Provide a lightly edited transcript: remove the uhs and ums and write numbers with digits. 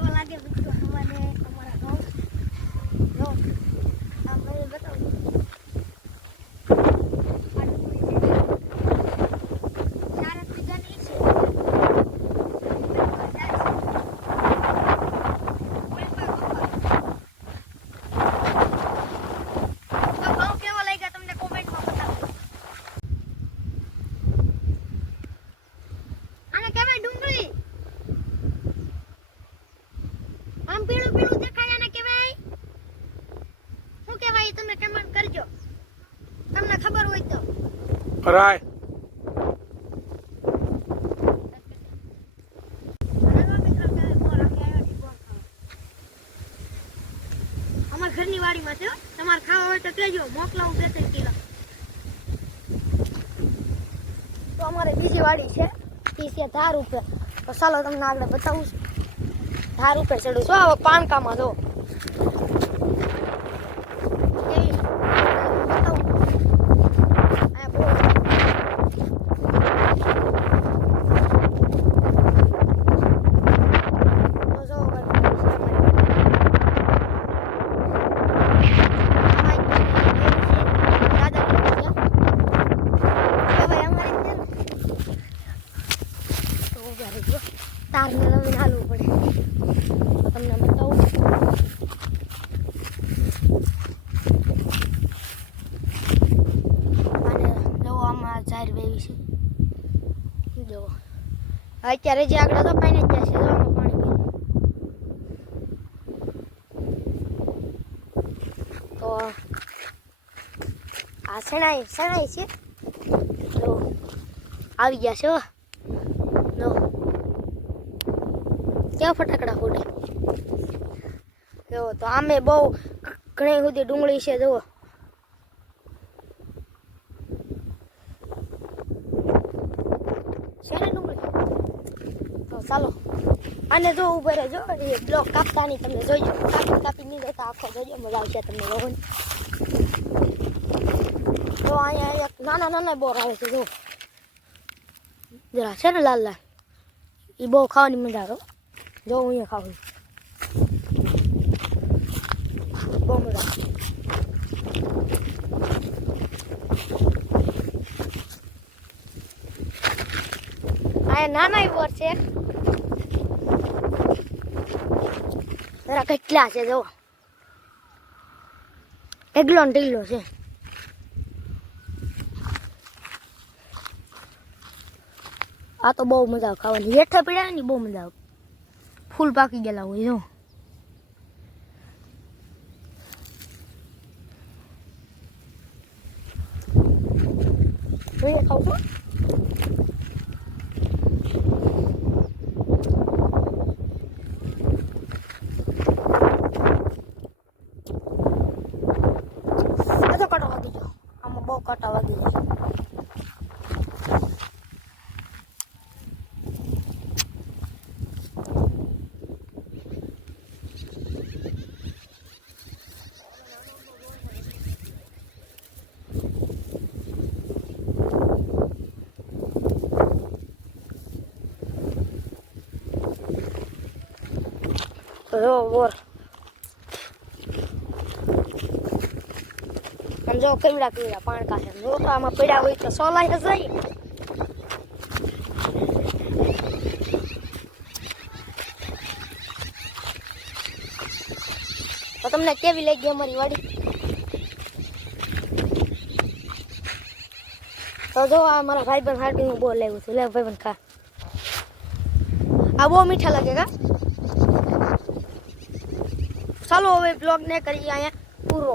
કેવા લાગે મિત્રો તમને અમારા ઘઉં જો આ મેં બતાવું આમ પીળું પીળું દેખાય આને કહેવાય શું કહેવાય તમે કમેન્ટ કરજો તમને ખબર હોય તો રાય અમાર ઘરની વાડીમાં છે તમારે ખાવા હોય તો કહેજો મોકલાવું 2-3 કિલો તો અમારે બીજી વાડી છે ઈ છે ધાર ઉપર તો ચાલો તમને આગળ બતાવું છું ધાર ઉપર ચડું છું હવે પાનકામાં જો તારને લઈને હાલવું પડે તો તમને બતાવું અને જો આમાં ચાર વેવી છે જો અત્યારે જે આગળ તો પાણી જ જશે જો આમાં પાણી તો આ શણાઈ છે જો આવી ગયા છે જો ક્યાં ફટાકડા ફૂટે જો તો આમે બહુ ઘણી સુધી ડુંગળી છે જુઓ છે ને ડુંગળી તો ચાલો આને જો ઉભા રહેજો એ બ્લોક કાપતાની તમે જોઈજો કાપી નહીં જતા આખો જોજો મજા આવશે તમને જોવાની તો અહીંયા એક નાના બોર આવે છે જો જરા છે ને લાલ એ બહુ ખાવાની મજા આવે જો હું અહીંયા ખાવું બહુ મજા અહીંયા નાના બોર છે જરા કેટલા છે જો ઢગલો ને ઢગલો છે આ તો બહુ મજા આવે ખાવાની હેઠે પીડ્યા ને બહુ મજા આવે ફૂલ પાકી ગયેલા હોય જો જોઈએ ખાવ છો આ તો કાંટો વાગી ગયો આમાં બહુ કાંટા વાગી ગયો જો બોર જો કેવડા પાણકા છે જો આમાં પડ્યા હોય તો સોલાય જાય તો તમને કેવી લાગી અમારી વાડી તો જો આ મારા ભાઈબંધ હાટી હું બહુ લેવું છું લે ભાઈબંધ ખા આ બહુ મીઠા લાગે કા ચાલો હવે બ્લોગ ને કરીએ અહીંયા પૂરો